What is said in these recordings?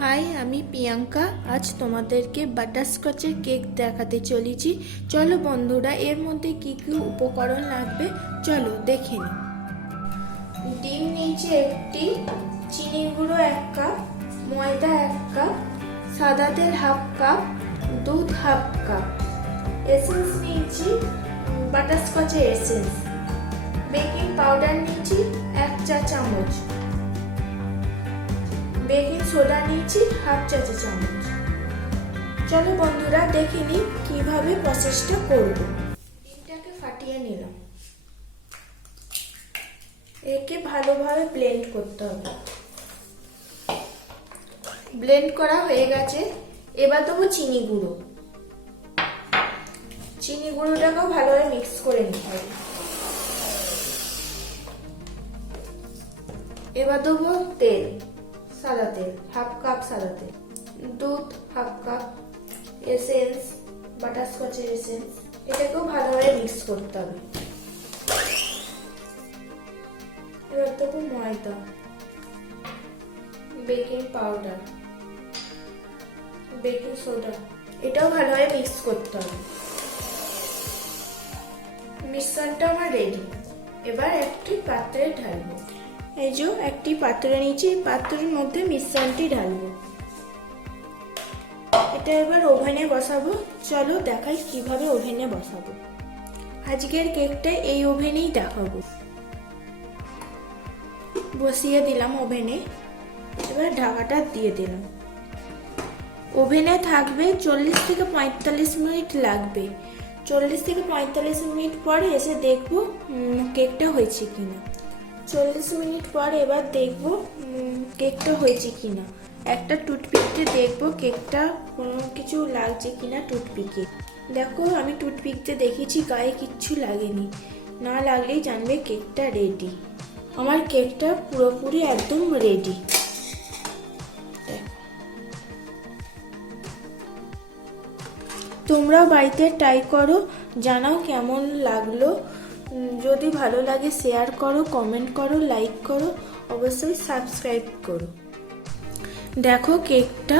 High, আমি প্রিয়াঙ্কা। আজ তোমাদেরকে বাটারস্কচের কেক দেখাতে চলেছি। চলো বন্ধুরা, এর মধ্যে কি কি উপকরণ লাগবে চলো দেখে নিই। ডিম নিয়েছি একটি, চিনি গুঁড়ো 1 কাপ, ময়দা 1 কাপ, সাদা তেল 1/2 কাপ, দুধ 1/2 কাপ, এসেন্স নিয়েছি বাটারস্কচের এসেন্স, বেকিং পাউডার নিয়েছি 1 চা চামচ, বেকিং সোডা নিয়েছি 1/2 চা চামচ। চলো বন্ধুরা দেখে নিই কিভাবে প্রসেসটা করব। ডিমটাকে ফাটিয়ে নিলাম, একে ভালোভাবে ব্লেন্ড করতে হবে। ব্লেন্ড করা হয়ে গেছে, এবার দেবো চিনি গুঁড়ো। চিনি গুঁড়োটাকেও ভালোভাবে মিক্স করে নিতে হবে। এবার দেবো তেল, সাদা তেল 1/2 কাপ, সাদা তেল, দুধ 1/2 কাপ, এসেন্স বাটারস্কচের এসেন্স, এটাকেও ভালোভাবে মিক্স করতে হবে। এবার দেবো ময়দা, বেকিং পাউডার, বেকিং সোডা, এটাও ভালোভাবে মিক্স করতে হবে। মিশ্রণটা আমার রেডি। এবার একটি পাত্রে ঢালবো। এই যে একটি পাত্র নিয়েছি, পাত্রের মধ্যে মিশ্রণটি ঢালবো। এটা এবার ওভেনে বসাবো। চলো দেখাই কিভাবে ওভেনে বসাবো। আজকের কেকটা এই ওভেনেই দেখাবো। বসিয়ে দিলাম ওভেনে, এবার ঢাকাটা দিয়ে দিলাম। ওভেনে থাকবে 40 থেকে 45 মিনিট লাগবে। 40 থেকে 45 মিনিট পরে এসে দেখবো কেকটা হয়েছে কিনা। 40 মিনিট পর এবার দেখবো কেকটা হয়েছে কিনা। একটা টুথপিকে দেখবো কেকটা কোনো কিছু লাগছে কিনা টুথপিকে। দেখো আমি টুথপিকতে দেখেছি গায়ে কিচ্ছু লাগেনি, না লাগলেই জানবে কেকটা রেডি। আমার কেকটা পুরোপুরি একদম রেডি। তোমরাও বাড়িতে ট্রাই করো, জানাও কেমন লাগলো। যদি ভালো লাগে শেয়ার করো, কমেন্ট করো, লাইক করো, অবশ্যই সাবস্ক্রাইব করো। দেখো কেকটা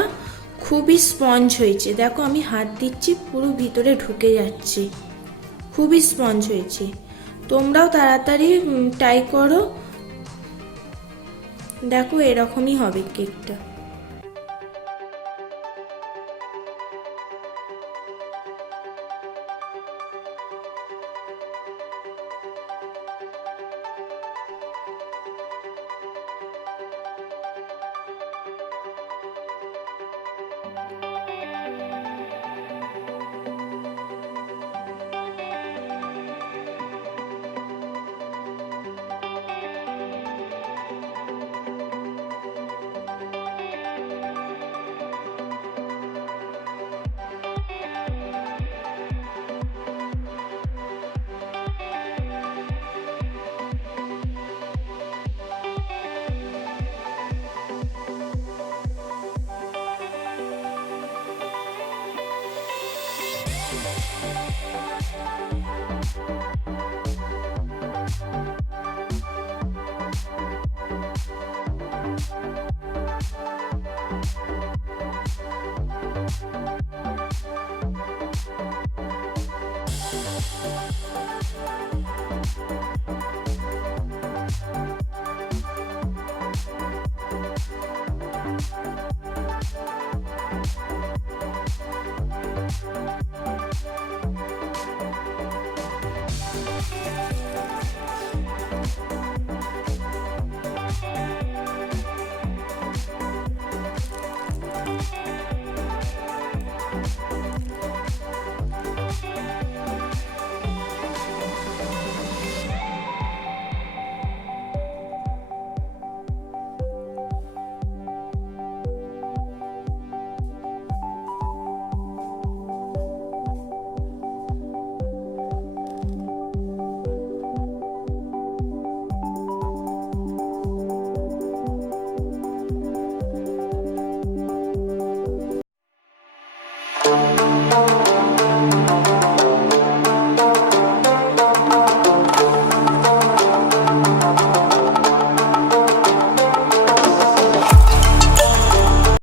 খুবই স্পঞ্জ হয়েছে। দেখো আমি হাত দিচ্ছি, পুরো ভিতরে ঢুকে যাচ্ছে, খুবই স্পঞ্জ হয়েছে। তোমরাও তাড়াতাড়ি ট্রাই করো। দেখো এরকমই হবে কেকটা।